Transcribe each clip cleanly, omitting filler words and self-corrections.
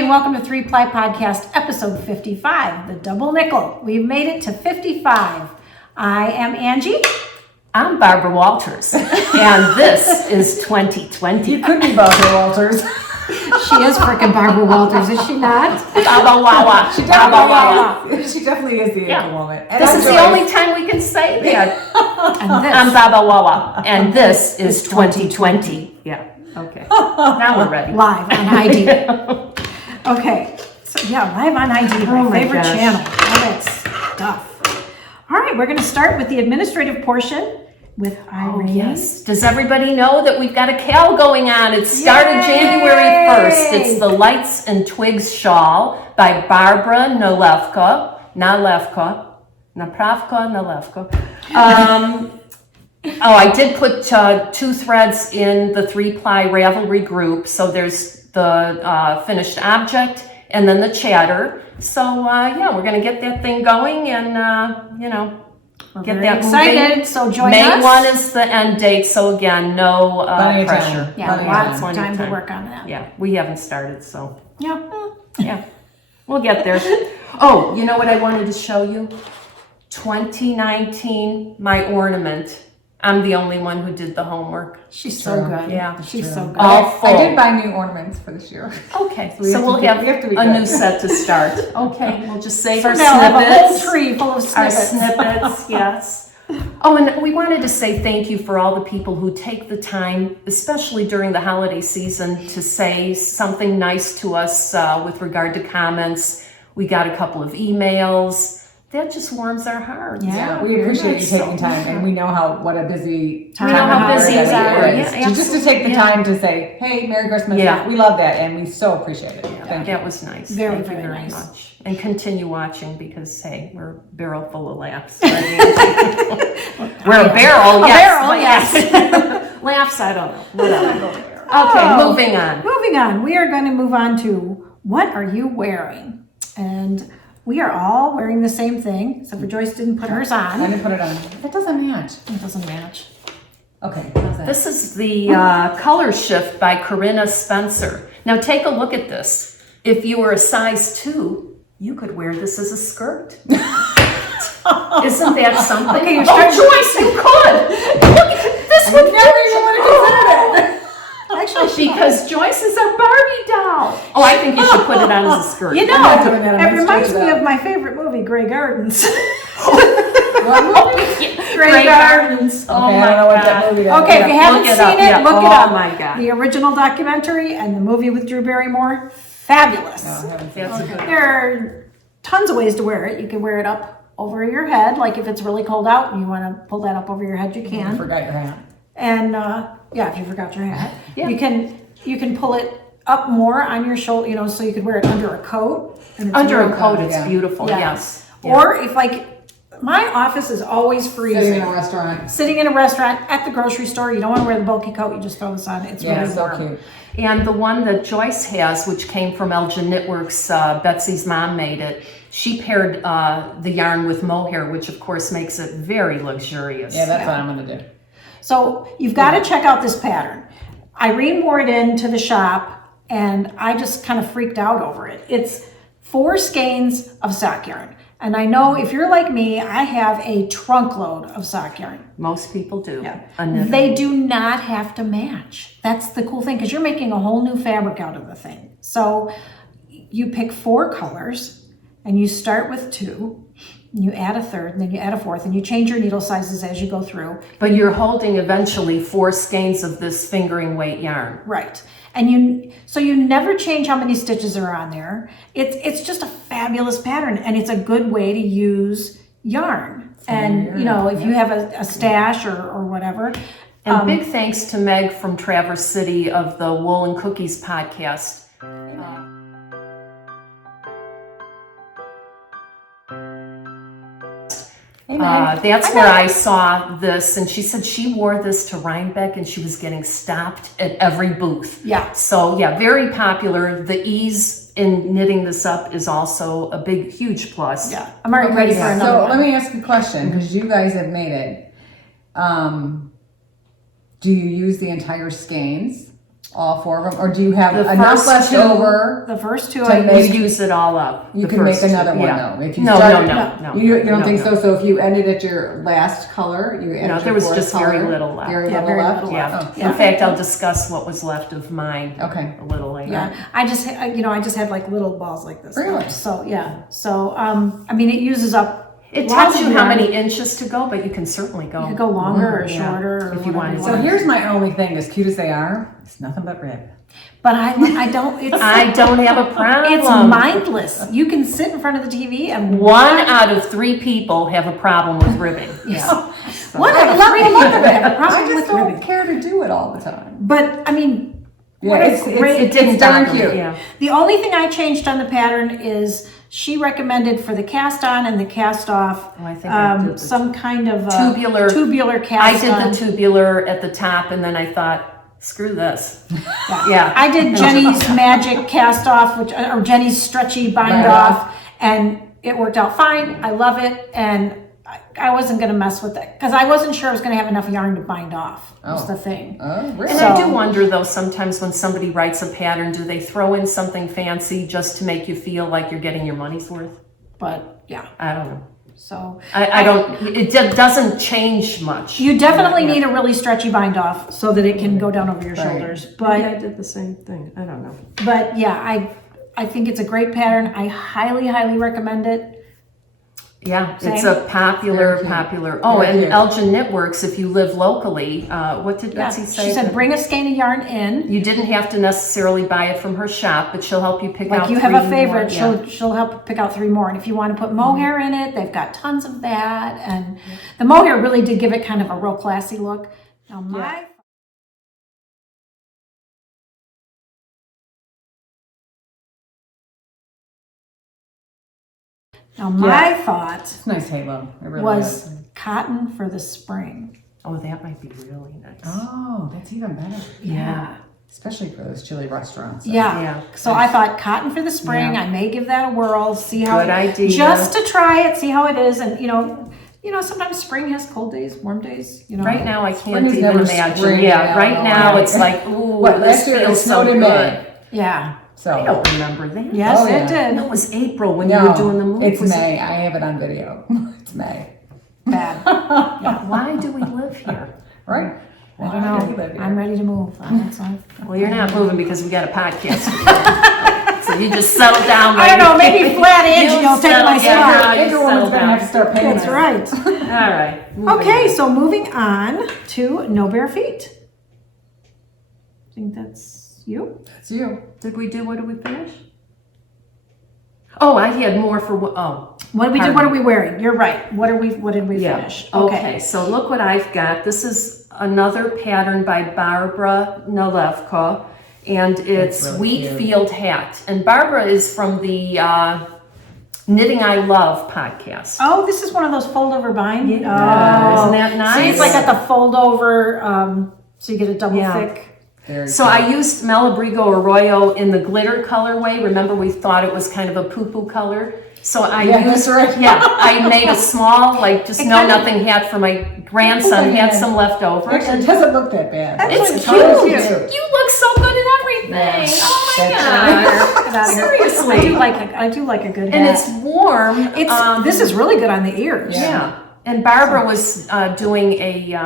and welcome to 3 Ply Podcast, episode 55, the double nickel. We've made it to 55. I am Angie. I'm Barbara Walters, and this is 2020. You could be Barbara Walters. She is freaking Barbara Walters, is she not? Baba Wawa. She definitely is the Indian woman. And This is the only time we can say that. And this. I'm Baba Wawa, and this is 2020. Yeah, okay. Now we're ready. Live on ID. Okay, so yeah, live on ID, my favorite channel. All that stuff. All right, we're going to start with the administrative portion with Irene. Oh, yes. Does everybody know that we've got a CAL going on? It started January 1st. It's the Lights and Twigs Shawl by Barbara Napravka. I did put 2 threads in the 3-ply Ravelry group. So there's the finished object and then the chatter. So we're going to get that thing going and, We're get very that excited, moving. so join May us. 1 is the end date, so again, no pressure. Yeah, lots of Plenty time to work on that. Yeah, we haven't started, so Yeah. we'll get there. Oh, you know what I wanted to show you? 2019, my ornament. I'm the only one who did the homework. She's so good. Yeah. She's so good. All full. I did buy new ornaments for this year. Okay, we so have we'll to be- have we have to be a good. new set to start. Okay, we'll just save our Someday I'll have a whole snippets. tree full of Our snippets. snippets, yes. Oh, and we wanted to say thank you for all the people who take the time, especially during the holiday season, to say something nice to us with regard to comments. We got a couple of emails. That just warms our hearts. Yeah, we appreciate you taking time, and we know what a busy time. We know how of busy year you that are. it is. Yeah, Just to take the time to say, "Hey, Merry Christmas!" Yeah. We love that, and we so appreciate it. Thank you. That was nice. Very, Thank you very very nice. much. And continue watching because, hey, we're a barrel full of laughs. We're a barrel, yes. Laughs, I don't know. Whatever. Okay, moving on. Moving on. We are going to move on to what are you wearing? And we are all wearing the same thing, except for Joyce didn't put hers I on. didn't put it on. That doesn't match. It doesn't match. Okay, how's that? This is the Color Shift by Corinna Spencer. Now take a look at this. If you were a size 2, you could wear this as a skirt. Isn't that something? Okay, you're Joyce, you could! Look, this would never even would have considered it. Actually, because Joyce is our Barbie doll. Oh, I think you should put it on as a skirt. you know, I'm not doing that. I'm it gonna reminds stretch it me out. of my favorite movie, Grey Gardens. Grey Gardens. Oh Okay, I my don't know what God. that movie is. Okay, if you haven't Look it seen up. it, Yeah. look it Oh up. my God. The original documentary and the movie with Drew Barrymore, fabulous. No, I haven't seen That's it. a good There are tons of ways to wear it. You can wear it up over your head, like if it's really cold out and you want to pull that up over your head, you I can. forgot your hat. And if you forgot your hat, Yeah. you can pull it up more on your shoulder, so you could wear it under a coat. And it's Under a really coat, good. it's beautiful. Yeah. Yes. Or if my office is always freezing. Sitting in a restaurant. Sitting in a restaurant, at the grocery store, you don't want to wear the bulky coat. You just throw this on. It's Yeah, really so warm. cute. And the one that Joyce has, which came from Elgin Knitworks, Betsy's mom made it. She paired the yarn with mohair, which of course makes it very luxurious. Yeah, that's what I'm gonna do. So you've got to check out this pattern. Irene wore it into the shop, and I just kind of freaked out over it. It's 4 skeins of sock yarn. And I know if you're like me, I have a trunk load of sock yarn. Most people do. Yeah. A knit. They do not have to match. That's the cool thing, because you're making a whole new fabric out of the thing. So you pick 4 colors, and you start with 2, and you add a 3rd, and then you add a 4th, and you change your needle sizes as you go through. But you're holding eventually 4 skeins of this fingering weight yarn. Right. And you never change how many stitches are on there. It's just a fabulous pattern, and it's a good way to use yarn. And if you have a stash or whatever. And big thanks to Meg from Traverse City of the Wool and Cookies podcast. That's where I saw this, and she said she wore this to Rhinebeck and she was getting stopped at every booth. Yeah. So very popular. The ease in knitting this up is also a big, huge plus. Yeah. I'm already ready for another So one. let me ask you a question, because you guys have made it. Do you use the entire skeins? All 4 of them? Or do you have The enough first left 2 over? The first 2 To I make- You use it all up. You the can make first another 2, one yeah. though. If you No, start, no. You don't no, think no. so? So if you ended at your last color, you ended No, your there was 4th just very color, little left. Very Yeah, little very left? little Yeah. Oh. In fact, I'll discuss what was left of mine Okay. a little later. Yeah, I just had like little balls like this. Really? So yeah. So I mean, it uses up. It lots tells of you how yarn. many inches to go, but you can certainly go. You could go longer or Yeah. shorter or If you whatever wanted So to. here's my only thing, as cute as they are, it's nothing but rib. But I don't. It's I don't have a problem. it's mindless. You can sit in front of the TV and 1 out of 3 people have a problem with ribbing. Yeah. One out of 3 people have a I problem just with don't ribbing. care to do it all the time. But I mean, Yeah, what a it's great. It didn't darn bother me, cute. Yeah. The only thing I changed on the pattern is she recommended for the cast on and the cast off, Oh, I think I did the some kind of I tubular cast did on. the tubular at the top, and then I thought, screw this. Yeah. I did Jenny's magic cast off, or Jenny's stretchy bind Bind off, and it worked out fine. I love it, and I wasn't going to mess with it because I wasn't sure I was going to have enough yarn to bind off. Was the thing. Oh, really? And I So- do wonder, though, sometimes when somebody writes a pattern, do they throw in something fancy just to make you feel like you're getting your money's worth? But yeah, I don't know. so I don't, it doesn't change much. you definitely need a really stretchy bind off so that it can go down over your shoulders. Maybe I But did the same thing. I don't know. yeah, I think it's a great pattern. I highly, highly recommend it. Yeah, it's Same. a popular. Oh, Very and cute. Elgin Knitworks, if you live locally, what did Yeah. Betsy say? She said bring a skein of yarn in. You didn't have to necessarily buy it from her shop, but she'll help you pick out Like you 3 have a favorite, more. she'll help pick out 3 more. And if you want to put mohair in it, they've got tons of that. And the mohair really did give it kind of a real classy look. Now my thought It's a nice halo. It really was is. cotton for the spring. Oh, that might be really nice. Oh, that's even better. Yeah. Especially for those chili restaurants. Yeah. So I thought cotton for the spring. Yeah. I may give that a whirl, see how Good idea. just to try it, see how it is. And you know, sometimes spring has cold days, warm days, you know. Right now, I can't Spring is even never imagine. spring, Yeah, yeah, right no, now yeah. it's like, ooh, What, this last year it feels snowed so in good. May. Yeah. So I don't remember that. Yes, Oh, yeah. it did. No, it was April when you no, were doing the move. it's Was it- May. I have it on video. It's May. Bad. Why do we live here? Right? I don't know. I'm ready to move. Well, you're not moving because we got a podcast. So you just settle down. I don't know, maybe Flat Angie will take settle my down. spot. You Everyone's settle gonna have to down. start paying That's us. right. All right. moving Okay, on. so moving on to No Bare Feet. I think that's you. It's you. What did we finish? Oh, I had more for, What did we do? Pardon. What are we wearing? You're right. What did we finish? Okay, so look what I've got. This is another pattern by Barbara Nalevko, and it's really Wheat cute. Field Hat. And Barbara is from the Knitting I Love podcast. Oh, this is one of those fold over bind. Yeah, Oh. isn't that nice? See, it's like at the fold over, so you get a double Yeah. thick. Very So cute. I used Malabrigo Arroyo in the glitter colorway. Remember, we thought it was kind of a poo-poo color. So I Yeah, used, that's right. I made a small, like just It no kinda- nothing hat for my grandson. He had some left over. Actually, it doesn't look that bad. It's It's cute. totally cute. You look so good in everything. Yeah. Oh my That's god. Get out of here. Seriously. I do like a good hat. And it's warm. This is really good on the ears. Yeah. And Barbara was doing a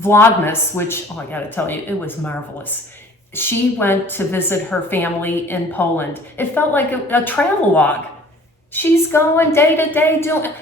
Vlogmas, which, oh, I gotta tell you, it was marvelous. She went to visit her family in Poland. It felt like a travel log. She's going day to day doing,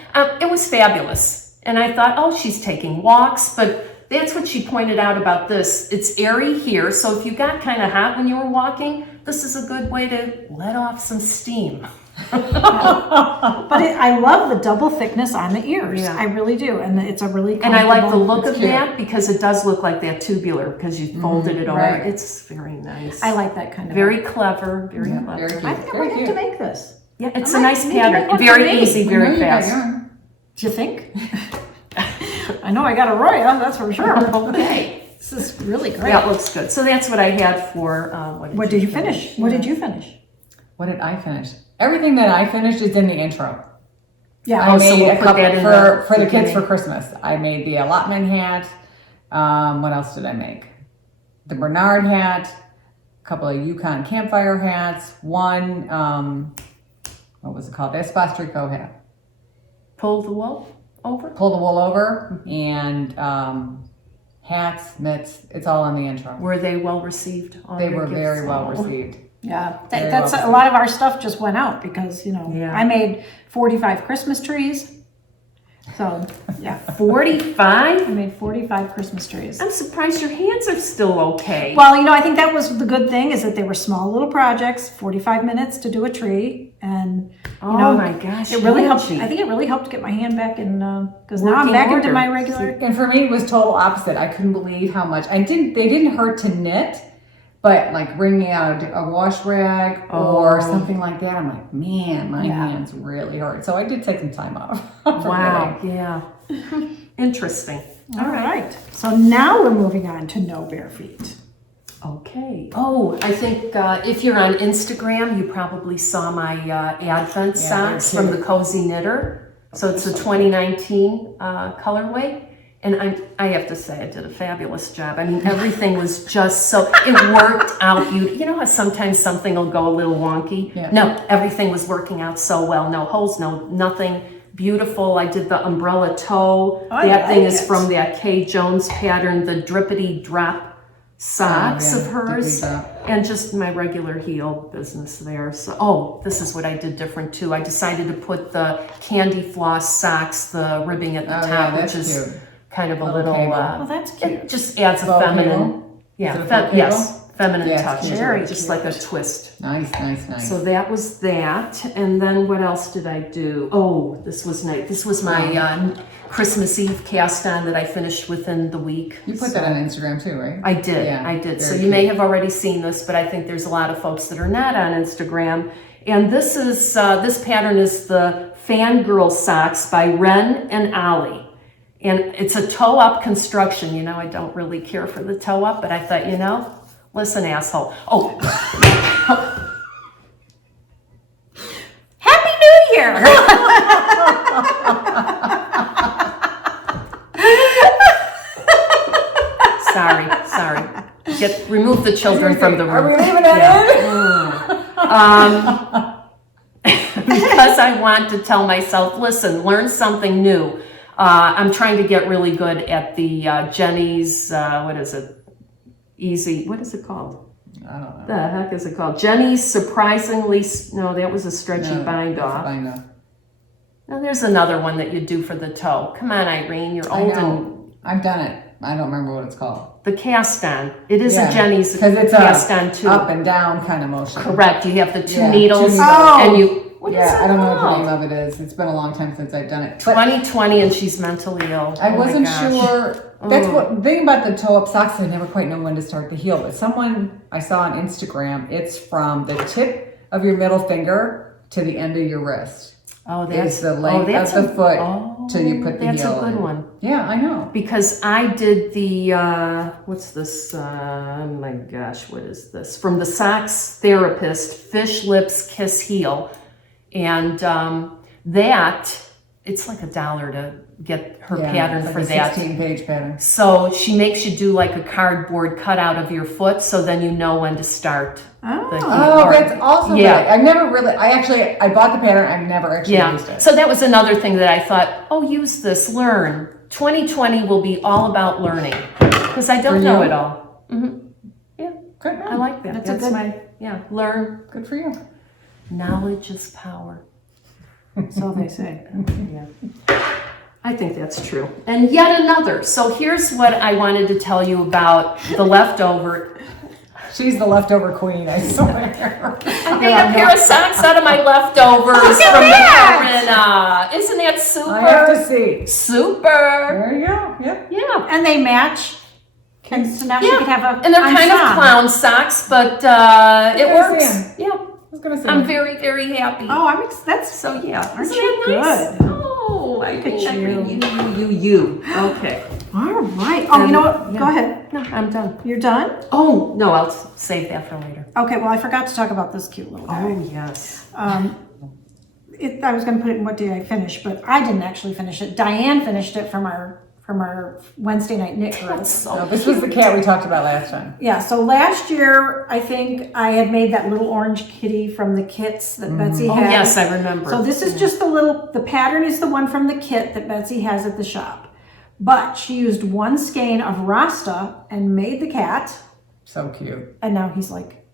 it was fabulous. And I thought, oh, she's taking walks, but that's what she pointed out about this. It's airy here, so if you got kind of hot when you were walking, this is a good way to let off some steam. But I love the double thickness on the ears. Yeah. I really do. And it's a really And I like the comfortable- look of cute. that because it does look like that tubular because you folded it over. right. It's very nice. I like that kind of. Very clever, very Yeah, clever. very cute. I think I Very might have cute. to make this. Yeah, it's I a might nice need to make pattern. one for Very me. easy, We know very you got fast. yarn. Do you think? I know I got a Roya, that's for sure. Okay. This is really great. That looks good. So that's what I had for, What did you finish? What did you finish? What did I finish? Everything that I finished is in the intro. Yeah. I Oh, so made we'll a put couple that in for the the kids for beginning. Christmas. I made the allotment hat. What else did I make? The Bernard hat. couple of Yukon campfire hats, one, what was it called? The Espostrico hat. Pull the wool over? Pull the wool over, and hats, mitts, it's all on the intro. Were they well received? They were very well received. Yeah, Very that's well a lot of our stuff just went out because, you know, Yeah. I made 45 Christmas trees. So, yeah, 45? I made 45 Christmas trees. I'm surprised your hands are still okay. Well, you know, I think that was the good thing is that they were small little projects, 45 minutes to do a tree. And, you know, my gosh, it really helped. Angie. I think it really helped get my hand back in, because now I'm Working back into order. my regular. And for me, it was total opposite. I couldn't believe how much, they didn't hurt to knit, but like wringing out a wash rag or something like that, I'm like, man, my hands really hurt. So I did take some time off. Wow, yeah. Interesting. All right. So now we're moving on to no bare feet. Okay. Oh, I think if you're on Instagram, you probably saw my Advent socks from the Cozy Knitter. So it's a 2019 colorway. And I have to say, I did a fabulous job. I mean, everything was just so, it worked out beautifully. You know how sometimes something will go a little wonky? Yeah. No, everything was working out so well. No holes, nothing. Beautiful. I did the umbrella toe. That thing is from that Kay Jones pattern, the drippity drop socks of hers. And just my regular heel business there. So, this is what I did different too. I decided to put the candy floss socks, the ribbing at the top, which is cute. Kind of a little, Well, that's cute. it just adds a Bow feminine, cable? feminine touch. cute. Very just like a twist. Nice. So that was that. And then what else did I do? Oh, this was nice. This was my Christmas Eve cast on that I finished within the week. You put that on Instagram too, right? I did. Yeah, I did. So very you may cute. have already seen this, but I think there's a lot of folks that are not on Instagram. And this is this pattern is the Fangirl Socks by Ren and Ollie. And it's a toe-up construction. You know, I don't really care for the toe-up, but I thought, you know, listen, asshole. Oh. Happy New Year! Sorry. Remove the children from the room. Are we leaving that in? Because I want to tell myself, listen, learn something new. I'm trying to get really good at the Jenny's, what is it? What is it called? I don't know. The heck is it called? Jenny's Surprisingly, no, that was a stretchy bind off. Now there's another one that you do for the toe. Come on, Irene, you're old and... I've done it. I don't remember what it's called. The cast on. It is a Jenny's because it's cast on too. Up and down kind of motion. Correct. You have the two needles, Oh. and you. What is I it don't know what the called? name of it is. It's been a long time since I've done it. But 2020, and she's mentally ill. I wasn't gosh. sure. That's what the thing about the toe-up socks. I never quite know when to start the heel. But someone I saw on Instagram, it's from the tip of your middle finger to the end of your wrist. Oh, that's It's the length of the foot till you put the that's heel a good in. one. Yeah, I know. Because I did the, what's this? Oh my gosh, what is this? From the Socks Therapist, Fish Lips Kiss Heel. And that, it's like $1 to get her pattern it's for like that. a 16-page pattern. So she makes you do like a cardboard cutout of your foot, so then you know when to start. Oh, that's also good. I've never really, I bought the pattern, I've never actually used it. So that was another thing that I thought, use this, learn. 2020 will be all about learning, because I don't know it all. Mm-hmm. Yeah, Good. I like that. That's learn. Good for you. Knowledge is power. So they say. Yeah. I think that's true. And yet another. So here's what I wanted to tell you about the leftover. She's the leftover queen, I swear. I made a pair of socks out of my leftovers from the pattern. Isn't that super? I have to see. Super. There you go. Yep. Yeah. And they match. And so now she could have a And they're kind of ensemble. clown socks, but it gonna works. see 'em. Yeah. I was gonna say. I'm very, very happy. Oh, that's So yeah. Aren't Isn't you that nice? good? Oh, I Look at think you. Okay. all right. Oh, you know what? Go ahead. No, I'm done. You're done? Oh, no, I'll save that for later. Okay, well, I forgot to talk about this cute little guy. Oh, yes. I was going to put it in what did I finish, but I didn't actually finish it. Diane finished it from from our Wednesday night knit group. So this was the cat we talked about last time. Yeah, so last year, I think I had made that little orange kitty from the kits that Betsy Oh, had. yes, I remember. So this is just the pattern is the one from the kit that Betsy has at the shop. But she used one skein of Rasta and made the cat, So cute. and now he's like,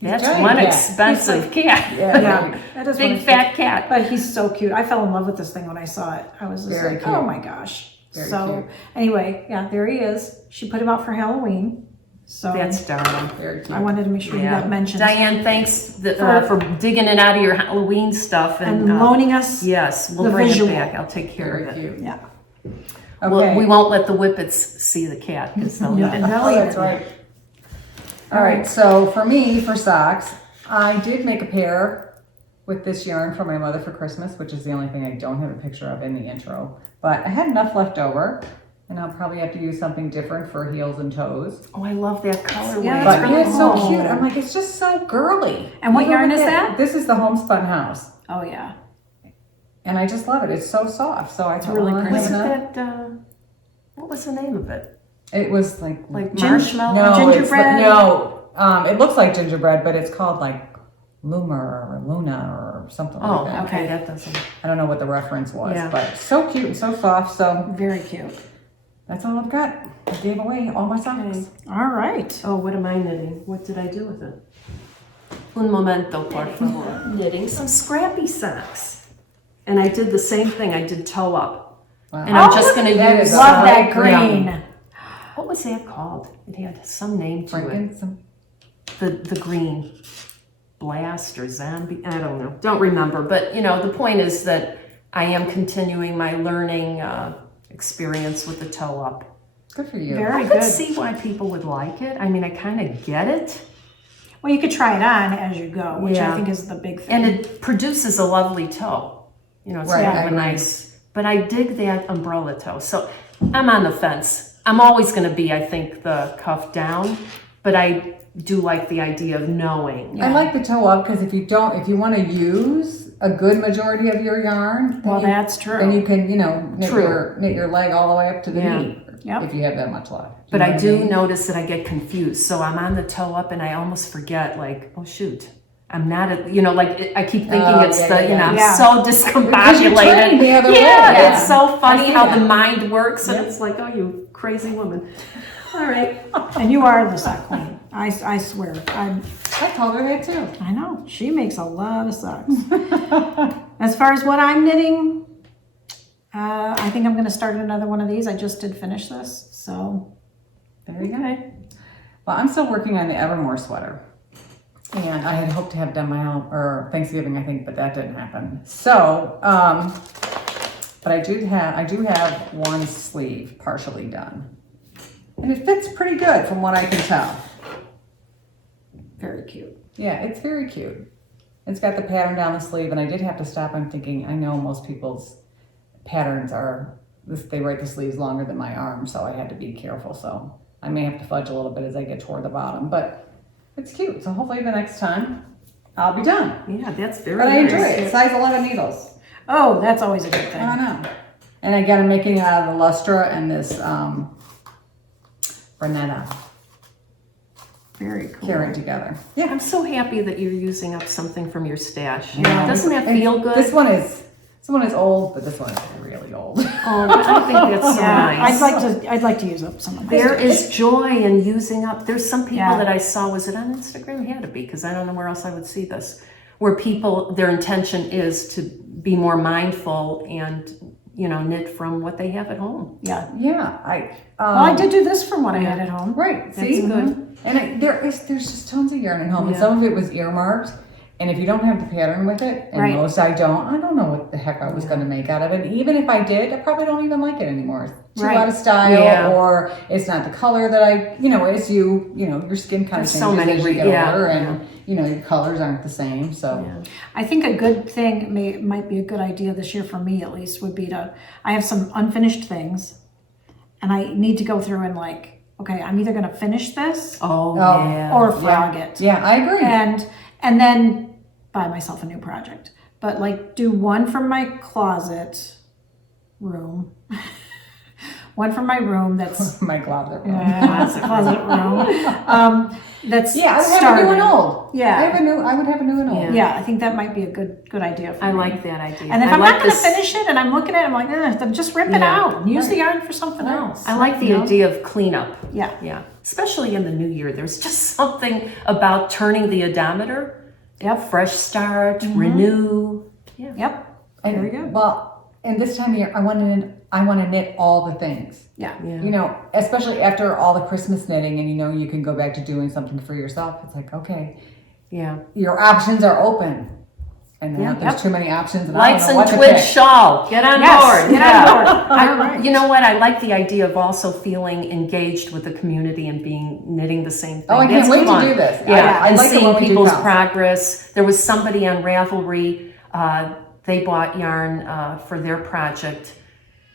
That's giant one cat. expensive cat. yeah, that is Big one fat cat. But he's so cute. I fell in love with this thing when I saw it. I was just Very like, cute. oh my gosh. Very so cute. anyway, yeah, there he is. She put him out for Halloween. So That's darling. Very cute. I wanted to make sure you got mentioned. Diane, thanks for digging it out of your Halloween stuff And loaning us. Yes, we'll the bring visual. it back. I'll take care Very of it. cute. Yeah. Okay. We won't let the whippets see the cat because they'll Yeah. eat it. Oh, that's right. All right, so for me, for socks, I did make a pair with this yarn for my mother for Christmas, which is the only thing I don't have a picture of in the intro. But I had enough left over, and I'll probably have to use something different for heels and toes. Oh, I love that colorway. Yeah, But really it's so cool. cute. I'm like, it's just so girly. And what Even yarn with is that? This is the Homespun House. Oh yeah. And I just love it. It's so soft. So I thought, really well, I pretty. have Wasn't enough. that, what was the name of it? It was like Marshmallow? No, Gingerbread? it looks like gingerbread, but it's called like Luma or Luna or something Oh, like that. okay, that doesn't. I don't know what the reference was, Yeah. but so cute and so soft. So Very cute. that's all I've got. I gave away all my socks. All right. Oh, what am I knitting? What did I do with it? Un momento, por favor. Knitting some scrappy socks. And I did the same thing. I did toe up. Wow. And I'm just going to that use. is Love that Yeah. green. What was that called? It had some name to it. Franken, The green. Blast or zombie. I don't know. Don't remember. But, the point is that I am continuing my learning experience with the toe up. good for you. Very I could good. see why people would like it. I mean, I kind of get it. Well, you could try it on as you go, which I Yeah. think is the big thing. And it produces a lovely toe. It's Right, kind I of a agree. nice, but I dig that umbrella toe. So I'm on the fence. I'm always going to be, I think, the cuff down, but I do like the idea of knowing. I like the toe up because if you want to use a good majority of your yarn, then Well, you- that's true. Then you can, knit True. your leg all the way up to the Yeah. knee. Yep. If you have that much left. But You know I what do mean? notice that I get confused. So I'm on the toe up and I almost forget, like, oh, shoot. I'm not at, I keep thinking Oh, it's yeah, yeah, I'm yeah. so Because you're discombobulated. turning the other way. Yeah, it's so I funny see how that. the mind works, and Yep. it's like, oh, you crazy woman. All right. And you are the sock queen. I swear. I told her that too. I know. She makes a lot of socks. As far as what I'm knitting, I think I'm going to start another one of these. I just did finish this. So There you go. Well, I'm still working on the Evermore sweater. And I had hoped to have done my own, or Thanksgiving, I think, but that didn't happen. So, but I do have one sleeve partially done. And it fits pretty good from what I can tell. very cute. Yeah, it's very cute. It's got the pattern down the sleeve, and I did have to stop. I'm thinking, I know most people's patterns are, they write the sleeves longer than my arm, so I had to be careful. So I may have to fudge a little bit as I get toward the bottom, but it's cute. So hopefully the next time I'll be done. Yeah, that's very But I nice. enjoy it. It's size 11 needles. Oh, that's always a good thing. I know. And again, I'm making it out of the Lustra and this Bernetta. Very cool. Carried together. Yeah. I'm so happy that you're using up something from your stash. Yeah. Doesn't that And feel good? This one is old, but this one is really old. Oh, I think that's so Yeah, nice. I'd like to use up some of my There is joy in using up. There's some people Yeah. that I saw, was it on Instagram? It had to be, because I don't know where else I would see this, where people, their intention is to be more mindful and, knit from what they have at home. Yeah. Yeah, Well, I did do this from what I had at home. Right, see? That's good. And there's just tons of yarn at home, and Yeah. some of it was earmarked. And if you don't have the pattern with it, and Right. most I don't know what the heck I was going to make out of it. Even if I did, I probably don't even like it anymore. It's too Right. out of style, Yeah. or it's not the color that as your skin kind of There's changes so many as you get yeah. older, and your colors aren't the same. So I think a good thing might be a good idea this year for me at least would be I have some unfinished things and I need to go through and okay, I'm either going to finish this Oh, Oh. yeah. or frog it. yeah, I agree. And then buy myself a new project. But do one from my closet room, one for my room that's My closet room. it's a closet room. That's Yeah, I would have a started. new and old. Yeah. I would have a new and old. Yeah, I think that might be a good idea for I me. like that idea. And if I I'm like not going to this- finish it and I'm looking at it, I'm like, then just rip it Yeah. out and use the yarn for something else. I like the You know? idea of cleanup. Yeah. Yeah, especially in the new year. There's just something about turning the odometer. Yep. Fresh start, renew. Yeah. Yep. And, Very good. Well, and this time of year, I want to knit all the things. Yeah. Yeah. You know, especially after all the Christmas knitting, and you can go back to doing something for yourself. It's like, okay, Yeah. your options are open, and Yeah. there's too many options. And Lights I don't know and what Twitch to pick. shawl. Get on Yes, board. get on board. All right. You know what? I like the idea of also feeling engaged with the community and knitting the same thing. Oh, I can't That's wait to fun. do this. Yeah, I and like it seeing when we do people's crafts. progress. There was somebody on Ravelry. They bought yarn for their project,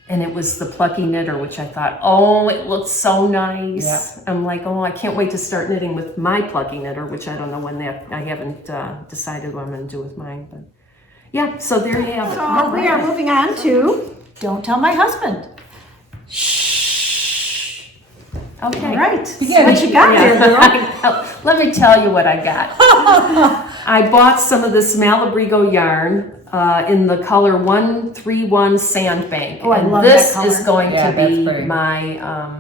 and it was the Plucky Knitter, which I thought, oh, it looks so nice. Yeah. I'm like, oh, I can't wait to start knitting with my Plucky Knitter, which I don't know when that. I haven't decided what I'm going to do with mine, but yeah. So there you have it. So we are moving on to Don't Tell My Husband. Okay. All right. Begin. What you got here, girl? Yeah. Let me tell you what I got. I bought some of this Malabrigo yarn in the color 131 Sandbank. Oh, I and love this that color. is going Yeah, to that's be pretty. my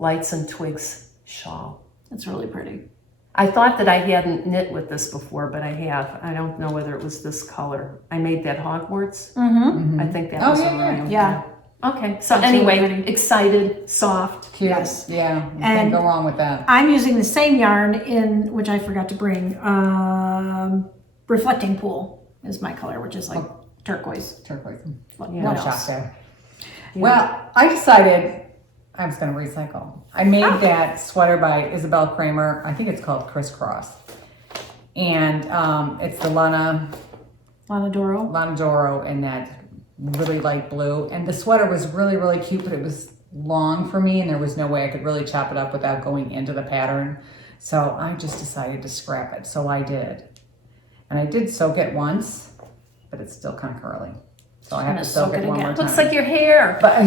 Lights and Twigs shawl. That's really pretty. I thought that I hadn't knit with this before, but I have. I don't know whether it was this color. I made that Hogwarts. Mm-hmm. I think that Oh, was yeah, around. Yeah. Okay. So That's really anyway, pretty. excited, soft. Cute. Yes. Yeah. You And- can't go wrong with that. I'm using the same yarn in, which I forgot to bring, Reflecting Pool is my color, which is like turquoise. Turquoise. What No else? shock there. Well, I decided I was going to recycle. I made that sweater by Isabel Kramer. I think it's called Crisscross. And it's the Lana Doro in that really light blue. And the sweater was really, really cute, but it was long for me, and there was no way I could really chop it up without going into the pattern. So I just decided to scrap it. So I did. And I did soak it once, but it's still kind of curly. So I have Gonna to soak soak it it one again. more time. Looks like your hair. But,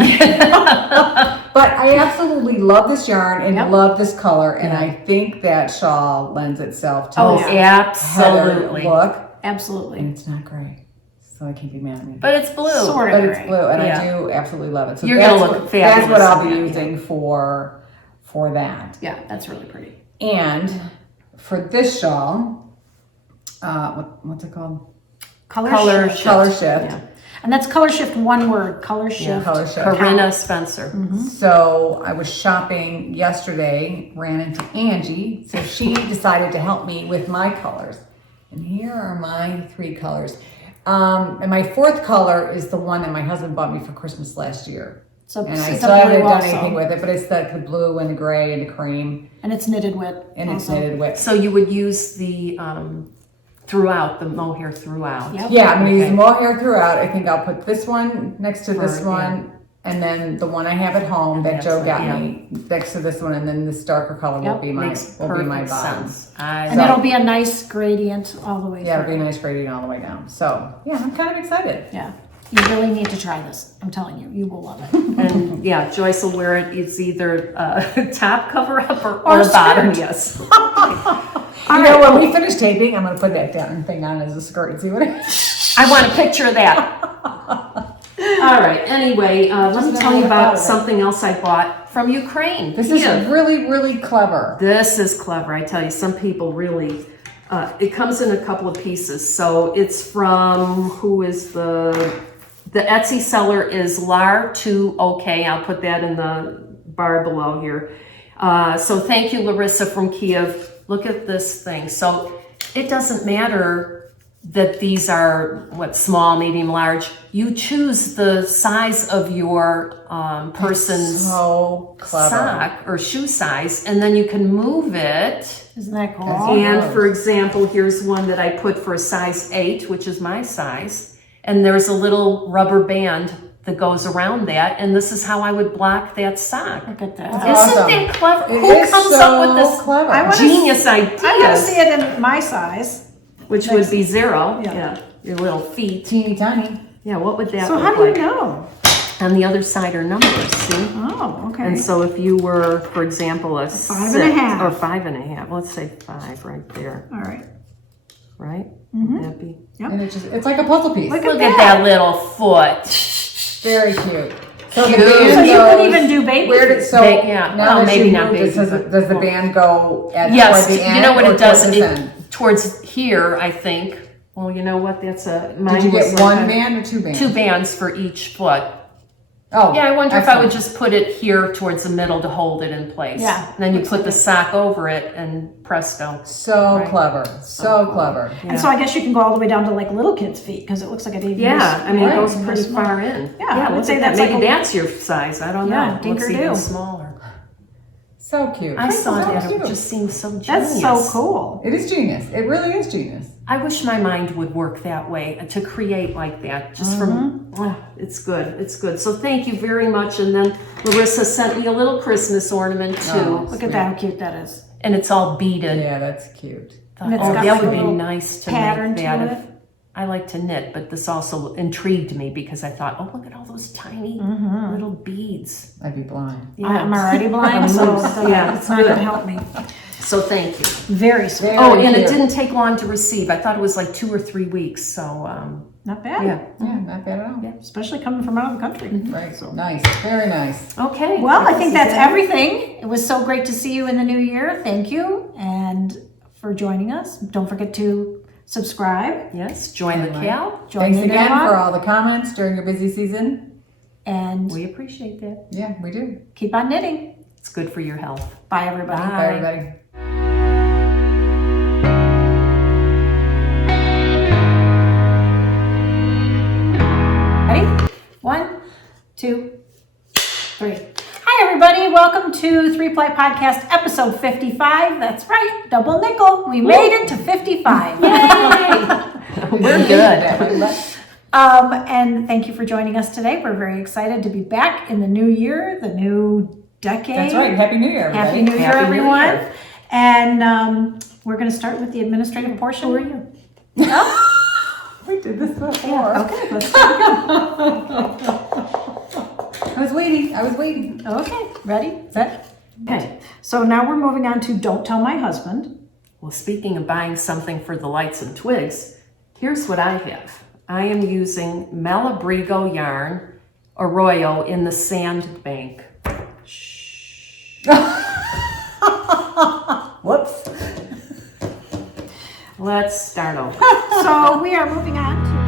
but I absolutely love this yarn and Yep. love this color, and I think that shawl lends itself to Oh, this absolutely. heather look, Absolutely. and it's not gray, so I can't be mad at me. But it's blue. Sort of But it's gray. blue, and Yeah. I do absolutely love it. So You're that's gonna look what, fabulous that's what I'll be in that, using for that. Yeah, that's really pretty. And for this shawl, what's it called? Color shift. Color Shift. Yeah. And that's color shift, one word, color shift. Color Shift. Corinna Spencer. So I was shopping yesterday, ran into Angie, so she decided to help me with my colors. And here are my 3 colors. And my 4th color is the one that my husband bought me for Christmas last year. So And I it's still a haven't blue done also. anything with it, but it's the blue and the gray and the cream, And it's knitted with. and it's also. knitted with. So you would use the throughout, the mohair throughout. Yep. Yeah, I'm gonna use Okay. mohair throughout. I think I'll put this one next to this For- one, and then the one I have at home And that that's Joe it, got yeah. me next to this one, and then this darker color will Yep. be my Makes bottom. perfect sense. And it'll be a nice gradient all the way Yeah, it'll through. be a nice gradient all the way down. So yeah, I'm kind of excited. Yeah. You really need to try this. I'm telling you, you will love it. And yeah, Joyce will wear it. It's either top cover up or Or bottom. skirt. Yes. You know, when we finish taping, I'm gonna put that down thing on as a skirt and see what it is. I want a picture of that. All right. Anyway, let me Just tell you never thought about of it. something else I bought from Ukraine. This is Kiev. really, really clever. This is clever. I tell you, some people really. It comes in a couple of pieces. So it's from who is the Etsy seller is Lar2OK. I'll put that in the bar below here. So thank you, Larissa from Kiev. Look at this thing. So it doesn't matter that these are small, medium, large. You choose the size of your person's So clever. sock or shoe size, and then you can move it. Isn't that cool? Oh, And nice. for example, here's one that I put for a size 8, which is my size. And there's a little rubber band that goes around that, and this is how I would block that sock. Look at that. That's Isn't awesome. that clever? It Who is comes so up with this clever. I wanna genius I want to ideas? see it in my size. Which would be 0. Yeah. Yeah, your little feet. Teeny tiny. Yeah, what would that So look how do you like? know? On the other side are numbers, see? Oh, okay. And so if you were, for example, a 5.5. Or 5.5, let's say 5 right there, All right. right? Would that be? And it's like a puzzle piece. Look at that little foot. Very cute. So the Cute. band So you goes- could even do baby Where did feet. so Yeah. now Well, that maybe you not moved it, baby, does the but- band go at Yes, toward the end? you know what or it does? towards this end? Towards here, I think. Well, you know what? That's a. Mine Did you was get like one band or two bands? 2 bands for each foot. Oh, Yeah, I wonder if I would excellent. just put it here towards the middle to hold it in place. Yeah, And then you put the sock over it and presto. So Right. clever, so clever. And so I guess you can go all the way down to like little kids' feet because it looks like it even Yeah, I mean, Right. it goes pretty far in. Yeah, I would look say at that. that's like Maybe a- that's your size. I don't Yeah, know. It looks dinker-do. even smaller. So cute. I saw So that. It cute. just seems so genius. That's so cool. It is genius. It really is genius. I wish my mind would work that way to create like that. Just from, it's good. It's good. So thank you very much. And then Larissa sent me a little Christmas ornament too. Oh. Look at that, how cute that is. And it's all beaded. Yeah, that's cute. And it's Oh, got that like would a be little nice to pattern make that. to If, it. I like to knit, but this also intrigued me because I thought, oh, look at all those tiny little beads. I'd be blind. I'm already blind, so Yeah, it's not going to help me. So thank you. Very sweet. Very Oh, and it cute. didn't take long to receive. I thought it was like 2 or 3 weeks. So Not bad. yeah. Yeah, not bad at all. Especially coming from out of the country. Right. Nice. Very nice. Okay. Well, I think Is that's that- everything. It was so great to see you in the new year. Thank you. And for joining us. Don't forget to subscribe. Yes. Join the Cal. Join Thanks the again Nana, for all the comments during your busy season. and We appreciate that. Yeah, we do. keep on knitting. It's good for your health. Bye, everybody. Bye, everybody. Ready? 1, 2, 3. Hi, everybody. Welcome to 3-Ply Podcast, episode 55. That's right, double nickel. We made it to 55. We're good. And thank you for joining us today. We're very excited to be back in the new year, the new decade. That's right. Happy New Year, everybody. Happy New Year, Happy New everyone. Year. And we're going to start with the administrative portion. Who are you? We did this before. Okay, let's start again. I was waiting. Okay, ready, set, okay. So now we're moving on to Don't Tell My Husband. Well, speaking of buying something for the lights and twigs, here's what I have. I am using Malabrigo yarn Arroyo in the sandbank. Whoops. Let's start over. So we are moving on to